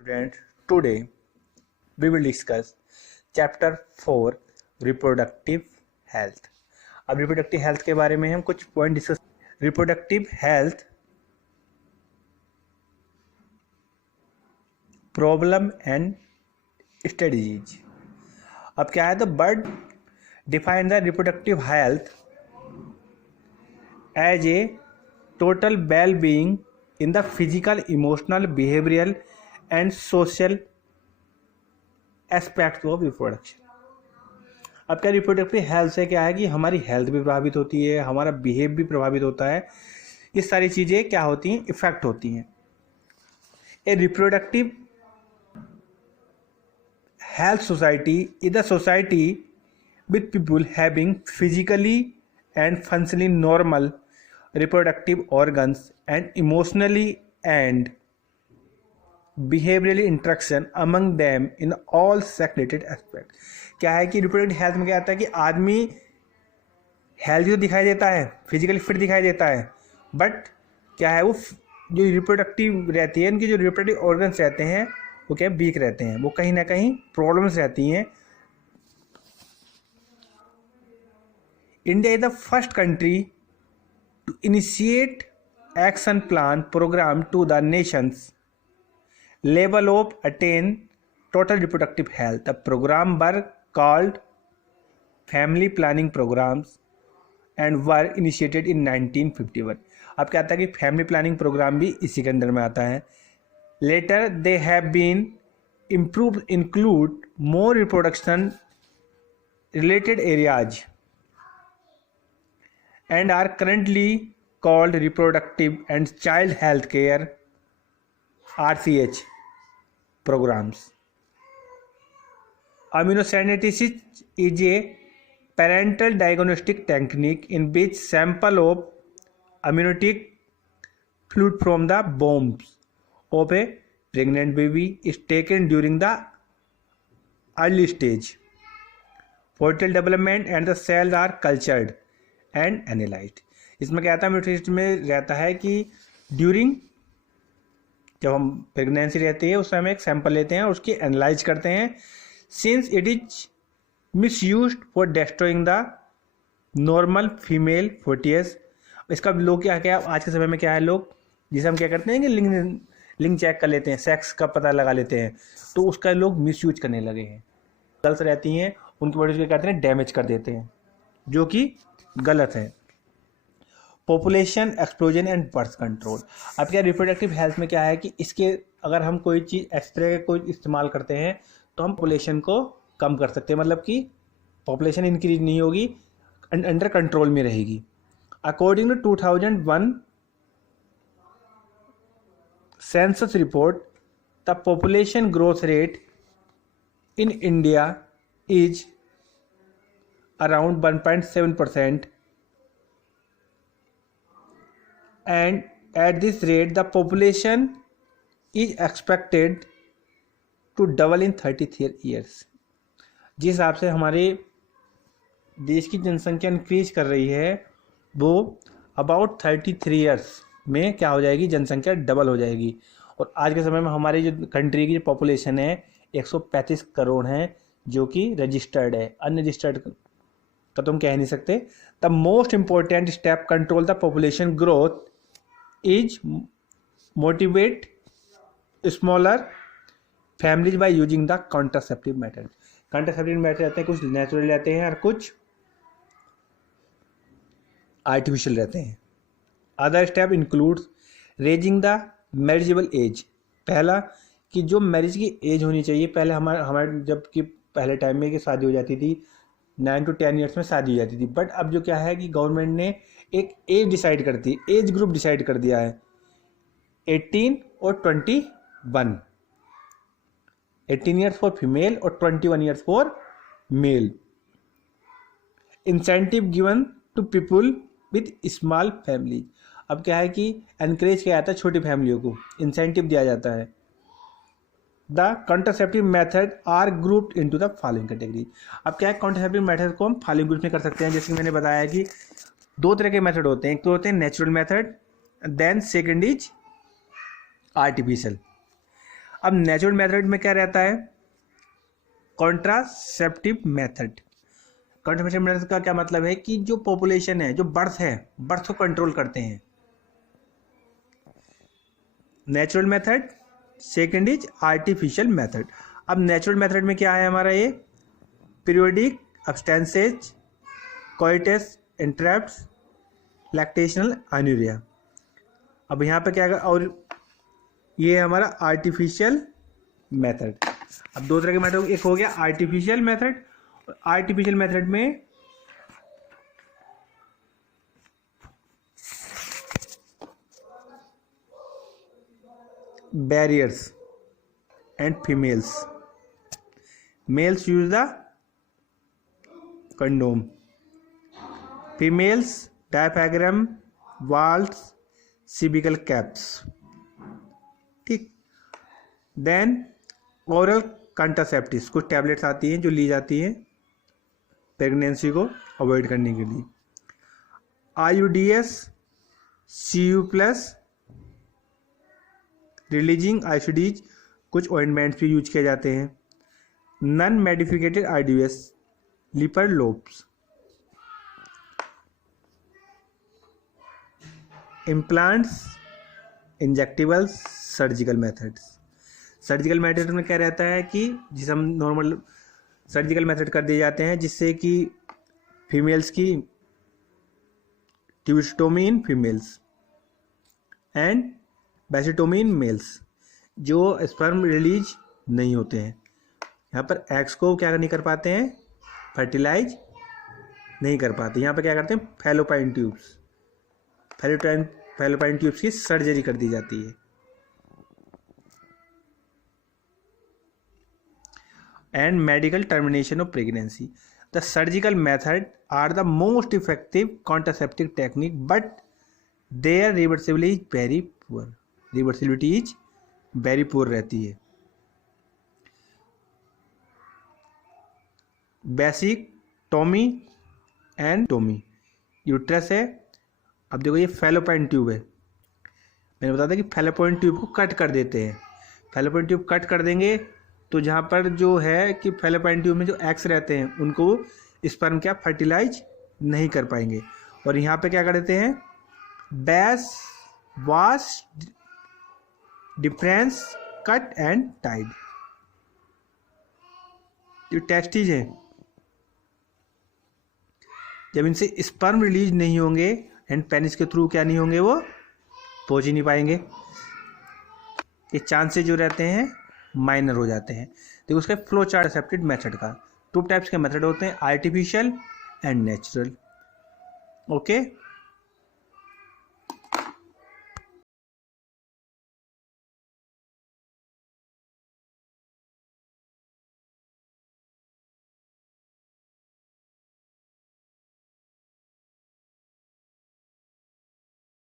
Student, today we will discuss chapter 4 reproductive health. अब reproductive health के बारे में हम कुछ point discuss. reproductive health problem and strategies. अब क्या है, the Bird define the reproductive health as a total well-being in the physical, emotional, behavioral and social aspects of reproduction. अब क्या रिप्रोडक्टिव हेल्थ से क्या है कि हमारी हेल्थ भी प्रभावित होती है, हमारा बिहेव भी प्रभावित होता है, ये सारी चीज़ें क्या होती हैं, इफेक्ट होती हैं. A reproductive health society is the society with people having physically and functionally normal reproductive organs and emotionally and behaviorally interaction among them in all sex related aspects. क्या है कि reproductive health में क्या आता है कि आदमी हेल्थी तो दिखाई देता है, फिजिकली फिट दिखाई देता है, बट क्या है वो जो रिप्रोडक्टिव रहती है, उनकी जो रिप्रोडक्टिव ऑर्गन्स रहते हैं वो क्या वीक रहते हैं, वो कहीं ना कहीं प्रॉब्लम्स रहती हैं. India is the first country to initiate action plan program to the nation's level of attain total reproductive health. The program were called family planning programs and were initiated in 1951. अब क्या आता है कि family planning programme भी इसी के अंदर में आता है. Later they have been improve include more reproduction related areas and are currently called reproductive and child health care RCH programs. Immunogenesis is a parental diagnostic technique in which sample of amniotic fluid from the bones of a pregnant baby is taken during the early stage. Fetal development and the cells are cultured and analysed. इसमें क्या आता है, म्यूटेस्ट में रहता है कि during जब हम प्रेगनेंसी रहती है उस समय एक सैंपल लेते हैं और उसकी एनालाइज करते हैं. Since it is misused for destroying the normal female foetus. इसका लोग क्या क्या आज के समय में क्या है, लोग जिसे हम क्या करते हैं कि लिंग चेक कर लेते हैं, सेक्स का पता लगा लेते हैं, तो उसका लोग मिसयूज करने लगे हैं. गर्ल्स रहती हैं उनकी बॉडी क्या करते हैं, डैमेज कर देते हैं, जो कि गलत है. Population explosion and birth control. अब क्या रिप्रोडक्टिव हेल्थ में क्या है कि इसके अगर हम कोई चीज़ इस तरह का कोई इस्तेमाल करते हैं तो हम पॉपुलेशन को कम कर सकते हैं, मतलब कि पॉपुलेशन इंक्रीज नहीं होगी, अंडर कंट्रोल में रहेगी. According to 2001 census report, the population growth rate in India is around 1.7%, and at this rate the population is expected to double in 33 years. जिस हिसाब से हमारे देश की जनसंख्या इंक्रीज कर रही है वो अबाउट 33 ईयर्स में क्या हो जाएगी, जनसंख्या डबल हो जाएगी. और आज के समय में हमारी जो कंट्री की जो पॉपुलेशन है 135 करोड़ है, जो कि रजिस्टर्ड है. अनरजिस्टर्ड का तुम कह नहीं सकते. The most important step control the population growth is motivate smaller families by using the contraceptive method. Contraceptive method रहते हैं, कुछ नेचुरल रहते हैं और कुछ आर्टिफिशियल रहते हैं. Other step includes raising the marriageable age. पहला कि जो मैरिज की एज होनी चाहिए, पहले हमारे जबकि पहले टाइम में कि शादी हो जाती थी 9 to 10 ईयर्स में शादी हो जाती थी, बट अब जो क्या है कि गवर्नमेंट ने एक एज डिसाइड कर दी, एज ग्रुप डिसाइड कर दिया है 18 और 21. 18 ईयर्स फॉर फीमेल और 21 years for male. Incentive given to people with small family. अब क्या है कि एनकरेज किया जाता है छोटी फैमिलियों को, इंसेंटिव दिया जाता है. The contraceptive method are grouped into the following category. अब क्या है, कॉन्ट्रासेप्टिव मेथड को हम फॉलोइंग ग्रुप में कर सकते हैं. जैसे मैंने बताया कि दो तरह के मेथड होते हैं, एक तो होते हैं natural method, then second is artificial. अब नेचुरल मेथड में क्या रहता है, कॉन्ट्रासेप्टिव मेथड। कॉन्ट्रासेप्टिव मेथड का क्या मतलब है कि जो पॉपुलेशन है, जो बर्थ है, बर्थ को कंट्रोल करते हैं। Natural method, second is artificial method. अब नेचुरल मेथड में क्या है हमारा, ये periodic abstinences, coitus interruptus, lactational amenorrhoea. अब यहाँ पे क्या, और ये है हमारा आर्टिफिशियल मेथड। अब दो तरह के मेथड, एक हो गया आर्टिफिशियल मेथड। आर्टिफिशियल मेथड में barriers and females, males use the condom, females diaphragm, valves, cervical caps, ठीक। देन ओरल कंट्रासेप्टिव्स, कुछ टैबलेट्स आती हैं जो ली जाती हैं प्रेगनेंसी को अवॉइड करने के लिए। IUDs, CU+, रिलीजिंग ICDs, कुछ ऑइंटमेंट्स भी यूज किए जाते हैं। Non medicated IDS, Lippes loops, implants, injectables, surgical methods. Surgical method में क्या रहता है कि जिसे हम नॉर्मल सर्जिकल मेथड कर दिए जाते हैं, जिससे कि फीमेल्स की tubectomy in females and vasectomy in males, जो स्पर्म रिलीज नहीं होते हैं। यहाँ पर एग्स को क्या नहीं कर पाते हैं, फर्टिलाइज नहीं कर पाते। यहाँ पर क्या करते हैं, फैलोपाइन ट्यूब्स, फैलोपाइन ट्यूब्स की सर्जरी कर दी जाती है। And medical termination of pregnancy, the surgical method are the most effective contraceptive technique but their reversibility is very poor, reversibility is very poor रहती है। बेसिक टोमी एंड टोमी, uterus है। अब देखो ये फैलोपाइन ट्यूब है, मैंने बताया था कि फैलोपाइन ट्यूब को कट कर देते हैं। फैलोपाइन ट्यूब कट कर देंगे तो जहाँ पर जो है कि फैलोपाइन ट्यूब में जो एग्स रहते हैं उनको स्पर्म क्या फर्टिलाइज नहीं कर पाएंगे। और यहाँ पे क्या कर देते हैं, vas vas deferens cut and tied, जो टेस्टिज हैं जब इनसे स्पर्म रिलीज नहीं होंगे एंड पेनिस के थ्रू क्या नहीं होंगे, वो पहुंच ही नहीं पाएंगे। ये चांसेस जो रहते हैं माइनर हो जाते हैं। देखो उसके फ्लो चार्ट एक्सेप्टेड मेथड का 2 टाइप्स के मेथड होते हैं, आर्टिफिशियल एंड नेचुरल। ओके।